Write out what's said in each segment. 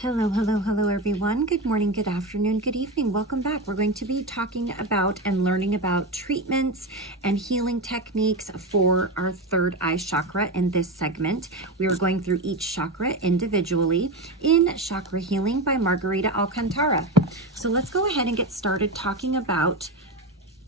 Hello, hello, hello, everyone. Good morning, good afternoon, good evening. Welcome back. We're going to be talking about and learning about treatments and healing techniques for our third eye chakra in this segment. We are going through each chakra individually in Chakra Healing by Margarita Alcantara. So let's go ahead and get started talking about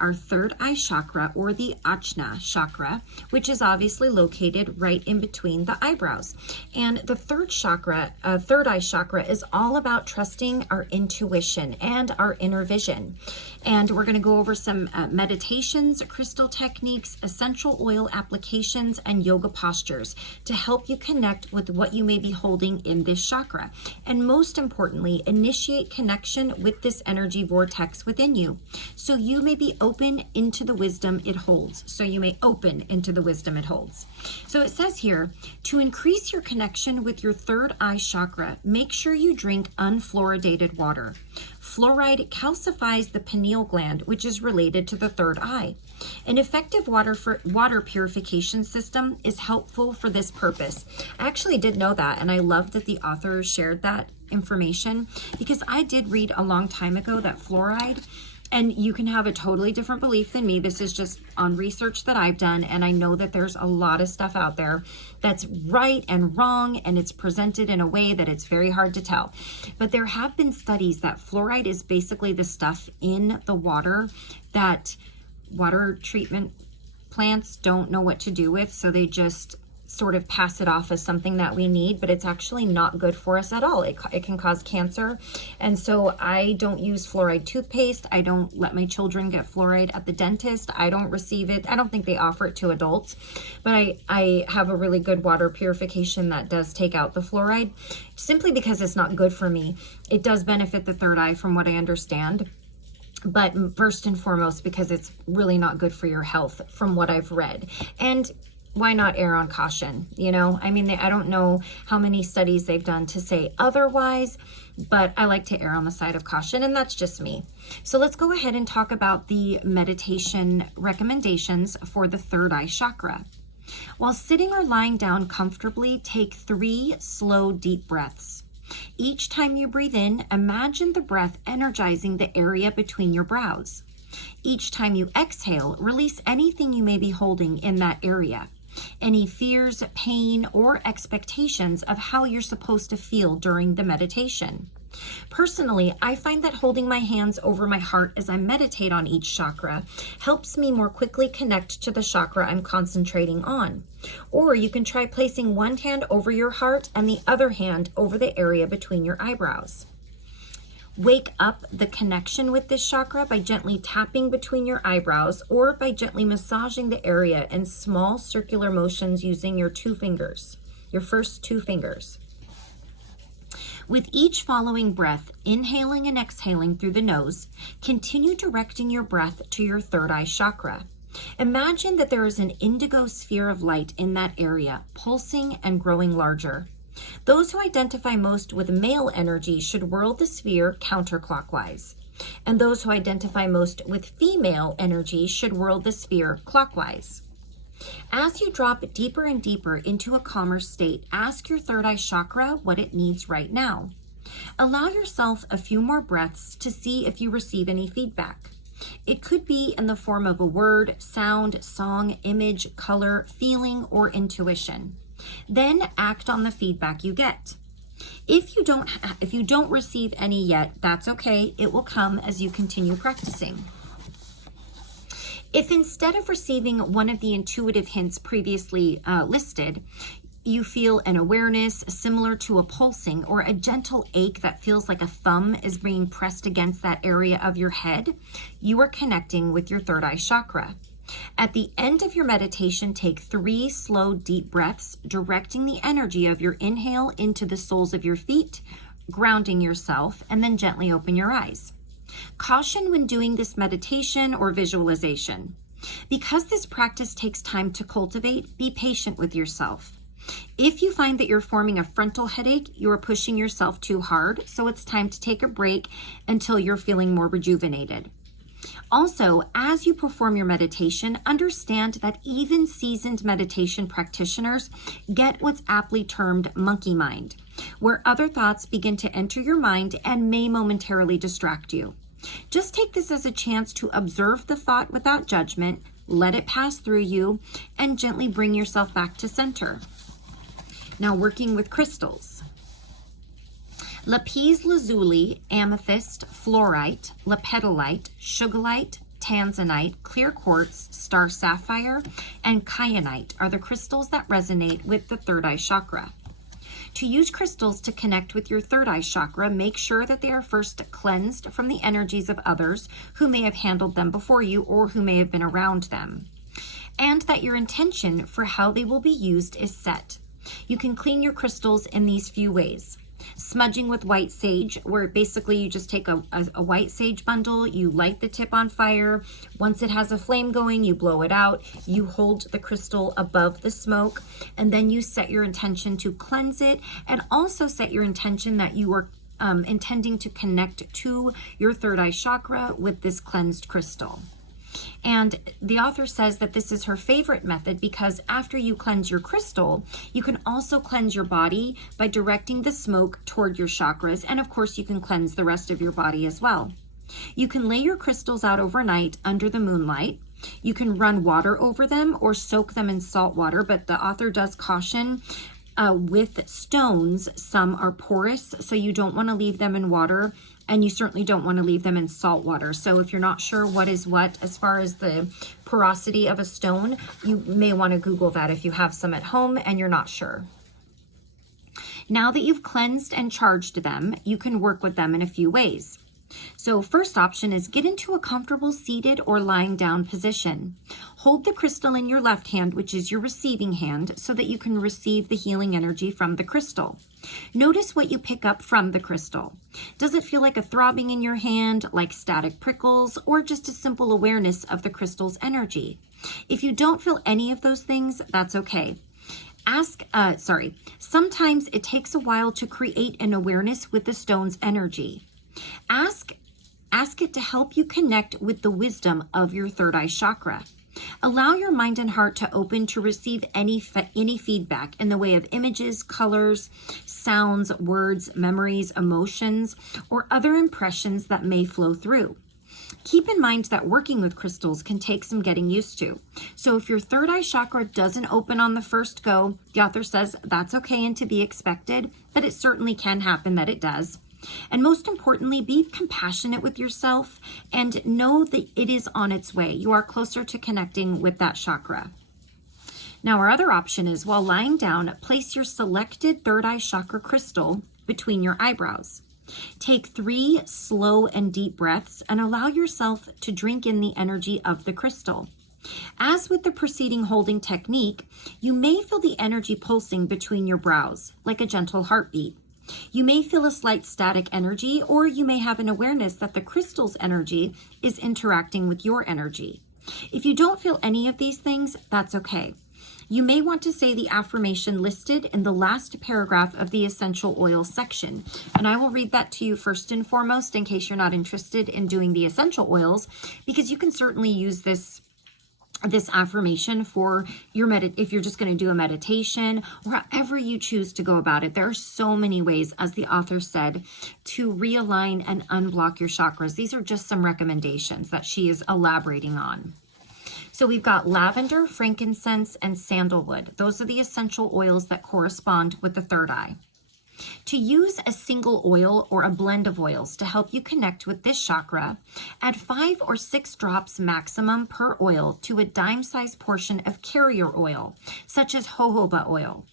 our third eye chakra, or the Ajna chakra, which is obviously located right in between the eyebrows. And the third eye chakra is all about trusting our intuition and our inner vision. And we're going to go over some meditations, crystal techniques, essential oil applications, and yoga postures to help you connect with what you may be holding in this chakra. And most importantly, initiate connection with this energy vortex within you, so you may be open into the wisdom it holds. So it says here, to increase your connection with your third eye chakra, make sure you drink unfluoridated water. Fluoride calcifies the pineal gland, which is related to the third eye. An effective water purification system is helpful for this purpose. I actually did know that, and I love that the author shared that information, because I did read a long time ago that fluoride, and you can have a totally different belief than me. This is just on research that I've done, and I know that there's a lot of stuff out there that's right and wrong, and it's presented in a way that it's very hard to tell. But there have been studies that fluoride is basically the stuff in the water that water treatment plants don't know what to do with, so they just sort of pass it off as something that we need, but it's actually not good for us at all. It can cause cancer. And so I don't use fluoride toothpaste. I don't let my children get fluoride at the dentist. I don't receive it. I don't think they offer it to adults, but I have a really good water purification that does take out the fluoride, simply because it's not good for me. It does benefit the third eye from what I understand, but first and foremost because it's really not good for your health from what I've read. And why not err on caution? I don't know how many studies they've done to say otherwise, but I like to err on the side of caution, and that's just me. So let's go ahead and talk about the meditation recommendations for the third eye chakra. While sitting or lying down comfortably, take 3 slow, deep breaths. Each time you breathe in, imagine the breath energizing the area between your brows. Each time you exhale, release anything you may be holding in that area. Any fears, pain, or expectations of how you're supposed to feel during the meditation. Personally, I find that holding my hands over my heart as I meditate on each chakra helps me more quickly connect to the chakra I'm concentrating on. Or you can try placing one hand over your heart and the other hand over the area between your eyebrows. Wake up the connection with this chakra by gently tapping between your eyebrows, or by gently massaging the area in small circular motions using your first two fingers. With each following breath, inhaling and exhaling through the nose, continue directing your breath to your third eye chakra. Imagine that there is an indigo sphere of light in that area, pulsing and growing larger. Those who identify most with male energy should whirl the sphere counterclockwise, and those who identify most with female energy should whirl the sphere clockwise. As you drop deeper and deeper into a calmer state, ask your third eye chakra what it needs right now. Allow yourself a few more breaths to see if you receive any feedback. It could be in the form of a word, sound, song, image, color, feeling, or intuition. Then act on the feedback you get. If you don't receive any yet, that's okay. It will come as you continue practicing. If instead of receiving one of the intuitive hints previously listed, you feel an awareness similar to a pulsing or a gentle ache that feels like a thumb is being pressed against that area of your head, you are connecting with your third eye chakra. At the end of your meditation, take 3 slow, deep breaths, directing the energy of your inhale into the soles of your feet, grounding yourself, and then gently open your eyes. Caution when doing this meditation or visualization. Because this practice takes time to cultivate, be patient with yourself. If you find that you're forming a frontal headache, you are pushing yourself too hard, so it's time to take a break until you're feeling more rejuvenated. Also, as you perform your meditation, understand that even seasoned meditation practitioners get what's aptly termed monkey mind, where other thoughts begin to enter your mind and may momentarily distract you. Just take this as a chance to observe the thought without judgment, let it pass through you, and gently bring yourself back to center. Now, working with crystals. Lapis lazuli, amethyst, fluorite, lepidolite, sugilite, tanzanite, clear quartz, star sapphire, and kyanite are the crystals that resonate with the third eye chakra. To use crystals to connect with your third eye chakra, make sure that they are first cleansed from the energies of others who may have handled them before you or who may have been around them, and that your intention for how they will be used is set. You can clean your crystals in these few ways. Smudging with white sage, where basically you just take a white sage bundle, you light the tip on fire. Once it has a flame going, you blow it out. You hold the crystal above the smoke, and then you set your intention to cleanse it, and also set your intention that you are intending to connect to your third eye chakra with this cleansed crystal. And the author says that this is her favorite method because after you cleanse your crystal, you can also cleanse your body by directing the smoke toward your chakras. And of course, you can cleanse the rest of your body as well. You can lay your crystals out overnight under the moonlight. You can run water over them or soak them in salt water, but the author does caution with stones, some are porous, so you don't want to leave them in water, and you certainly don't want to leave them in salt water. So if you're not sure what is what as far as the porosity of a stone, you may want to Google that if you have some at home and you're not sure. Now that you've cleansed and charged them, you can work with them in a few ways. So first option is get into a comfortable seated or lying down position. Hold the crystal in your left hand, which is your receiving hand, so that you can receive the healing energy from the crystal. Notice what you pick up from the crystal. Does it feel like a throbbing in your hand, like static prickles, or just a simple awareness of the crystal's energy? If you don't feel any of those things, that's okay. Sometimes it takes a while to create an awareness with the stone's energy. Ask it to help you connect with the wisdom of your third eye chakra. Allow your mind and heart to open to receive any feedback in the way of images, colors, sounds, words, memories, emotions, or other impressions that may flow through. Keep in mind that working with crystals can take some getting used to. So if your third eye chakra doesn't open on the first go, the author says that's okay and to be expected, but it certainly can happen that it does. And most importantly, be compassionate with yourself and know that it is on its way. You are closer to connecting with that chakra. Now, our other option is while lying down, place your selected third eye chakra crystal between your eyebrows. Take 3 slow and deep breaths and allow yourself to drink in the energy of the crystal. As with the preceding holding technique, you may feel the energy pulsing between your brows, like a gentle heartbeat. You may feel a slight static energy, or you may have an awareness that the crystal's energy is interacting with your energy. If you don't feel any of these things, that's okay. You may want to say the affirmation listed in the last paragraph of the essential oil section. And I will read that to you first and foremost in case you're not interested in doing the essential oils, because you can certainly use this affirmation for your if you're just going to do a meditation or however you choose to go about it. There are so many ways, as the author said, to realign and unblock your chakras. These are just some recommendations that she is elaborating on. So we've got lavender, frankincense, and sandalwood. Those are the essential oils that correspond with the third eye. To use a single oil or a blend of oils to help you connect with this chakra, add 5 or 6 drops maximum per oil to a dime-sized portion of carrier oil, such as jojoba oil.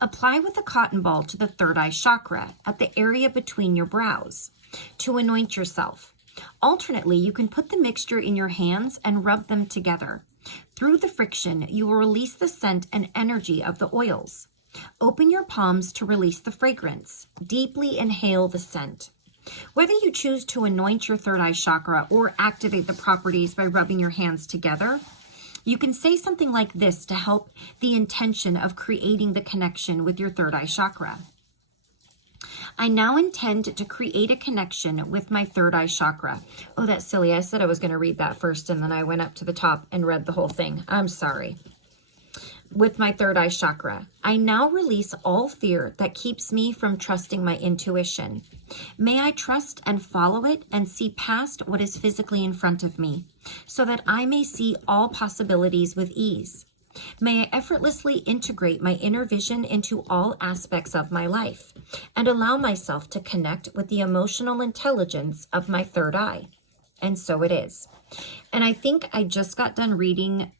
Apply with a cotton ball to the third eye chakra at the area between your brows. To anoint yourself, alternately, you can put the mixture in your hands and rub them together. Through the friction, you will release the scent and energy of the oils. Open your palms to release the fragrance. Deeply inhale the scent. Whether you choose to anoint your third eye chakra or activate the properties by rubbing your hands together, you can say something like this to help the intention of creating the connection with your third eye chakra. I now intend to create a connection with my third eye chakra. Oh, that's silly. I said I was going to read that first, and then I went up to the top and read the whole thing. I'm sorry. With my third eye chakra, I now release all fear that keeps me from trusting my intuition. May I trust and follow it and see past what is physically in front of me, so that I may see all possibilities with ease. May I effortlessly integrate my inner vision into all aspects of my life and allow myself to connect with the emotional intelligence of my third eye. And so it is. And I think I just got done reading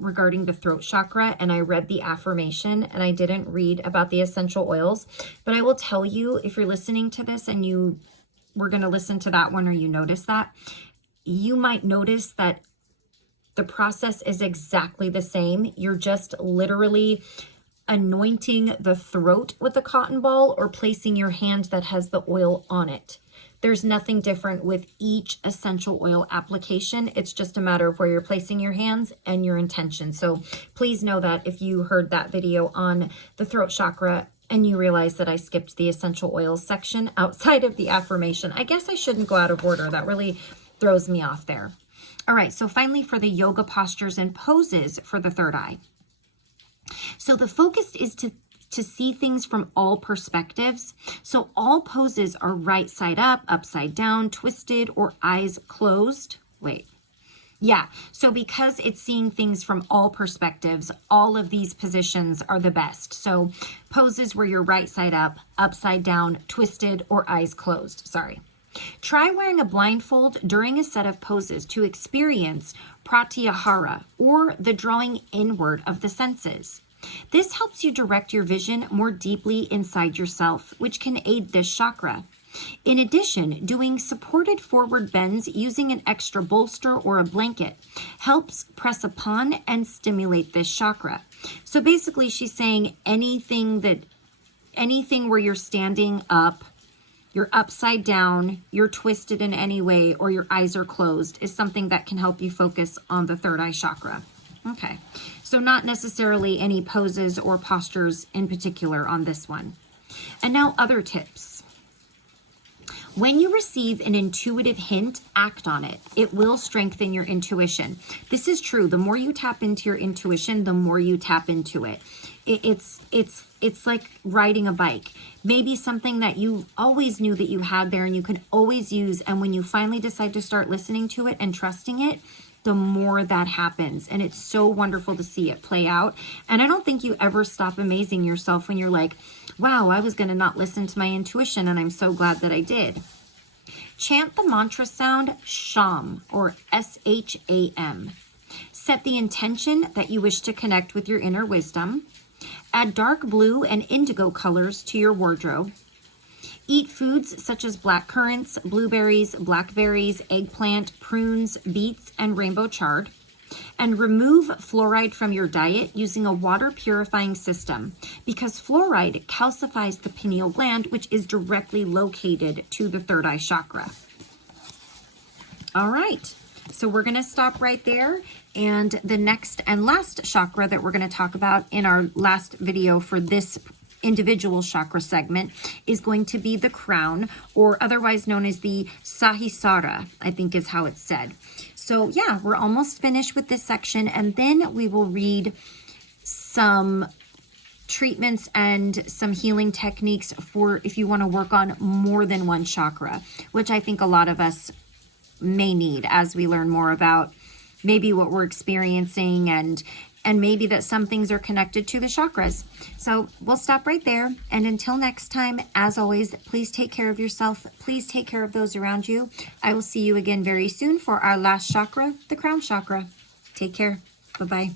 regarding the throat chakra, and I read the affirmation, and I didn't read about the essential oils. But I will tell you, if you're listening to this and you were going to listen to that one, or you notice that, you might notice that the process is exactly the same. You're just literally anointing the throat with a cotton ball or placing your hand that has the oil on it. There's nothing different with each essential oil application. It's just a matter of where you're placing your hands and your intention. So please know that if you heard that video on the throat chakra and you realize that I skipped the essential oils section outside of the affirmation, I guess I shouldn't go out of order. That really throws me off there. All right, so finally for the yoga postures and poses for the third eye. So the focus is to see things from all perspectives. So all poses are right side up, upside down, twisted, or eyes closed. So because it's seeing things from all perspectives, all of these positions are the best. So poses where you're right side up, upside down, twisted, or eyes closed. Try wearing a blindfold during a set of poses to experience pratyahara, or the drawing inward of the senses. This helps you direct your vision more deeply inside yourself, which can aid this chakra. In addition, doing supported forward bends using an extra bolster or a blanket helps press upon and stimulate this chakra. So basically she's saying anything where you're standing up, you're upside down, you're twisted in any way, or your eyes are closed is something that can help you focus on the third eye chakra. Okay, so not necessarily any poses or postures in particular on this one. And now other tips. When you receive an intuitive hint, act on it. It will strengthen your intuition. This is true. The more you tap into your intuition, the more you tap into it. It's like riding a bike. Maybe something that you always knew that you had there and you could always use. And when you finally decide to start listening to it and trusting it, the more that happens. And it's so wonderful to see it play out. And I don't think you ever stop amazing yourself when you're like, wow, I was going to not listen to my intuition, and I'm so glad that I did. Chant the mantra sound SHAM, or SHAM. Set the intention that you wish to connect with your inner wisdom. Add dark blue and indigo colors to your wardrobe. Eat foods such as black currants, blueberries, blackberries, eggplant, prunes, beets, and rainbow chard. And remove fluoride from your diet using a water purifying system, because fluoride calcifies the pineal gland, which is directly located to the third eye chakra. All right, so we're going to stop right there. And the next and last chakra that we're going to talk about in our last video for this individual chakra segment is going to be the crown, or otherwise known as the Sahasrara, I think is how it's said. So yeah, we're almost finished with this section, and then we will read some treatments and some healing techniques for if you want to work on more than one chakra, which I think a lot of us may need as we learn more about maybe what we're experiencing and maybe that some things are connected to the chakras. So we'll stop right there. And until next time, as always, please take care of yourself. Please take care of those around you. I will see you again very soon for our last chakra, the crown chakra. Take care. Bye-bye.